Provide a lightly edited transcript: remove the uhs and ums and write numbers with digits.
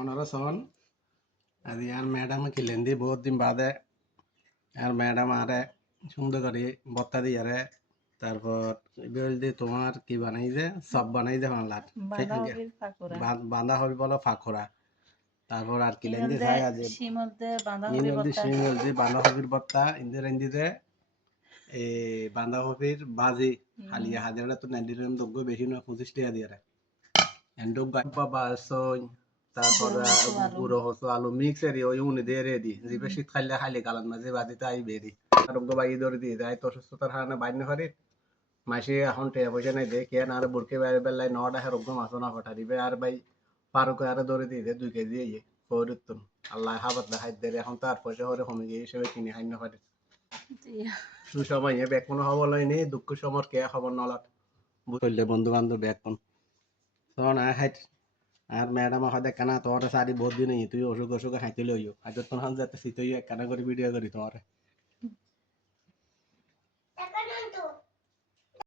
ওনারা শোন আজ আর ম্যাডাম খেলেন দি বহুত দিন বাদে আর ম্যাডাম আরে সুন্দর করে বত্তা দিয়ে আরে তারপর বলদি তোমার কি বানাই যে সব বানাই যে বাংলার বাঁধা হবে বলো ফাঁকরা তারপর আর কি লেন্দি চাই আজ শিমলদি বাঁধাকপির বত্তা ইন্দির ইন্দিরে এই বাঁধাকপির বাজি হালিয়া হাজারে তো নাইডির দগ্গ বেশি নয় 25 টাকা দিয়ে রে এন্ডব বাবা সই তারপর গুঁড়ো হসো আলু মিক্স এরি ওই উনি দিয়ে রেডি জিবে শীত খাইলে খাইলে গালান মাঝে বাদিতে আই বেরি আরোগ্য বাই ধরে দিয়ে যায় তো অসুস্থতার হারানে বাইন হারি মাসে এখন টেয়া পয়সা নাই দে কেন আর বুড়কে বাইরে বেলায় নটা রোগ্য মাছও না ফটা দিবে আর ভাই পারুকে আর ধরে দিয়ে 2 কেজি ইয়ে পরিতুন আল্লাহ হাবাত দেখাই দে এখন তো আর পয়সা হরে কমে গিয়ে হিসেবে কিনে খাই না পারি সুসময় ব্যাগ কোনো খবর লয়নি দুঃখ সমর কে খবর নলাত বুঝলে বন্ধু বান্ধব ব্যাগ কোন তখন আর ম্যাডাম হয়তো কেনা তোর সারি বহুত দিন তুই অসুখ অসুখ খাইতে লইও আজ তোর হান যাতে শীত একখানা করে ভিডিও করি তোমার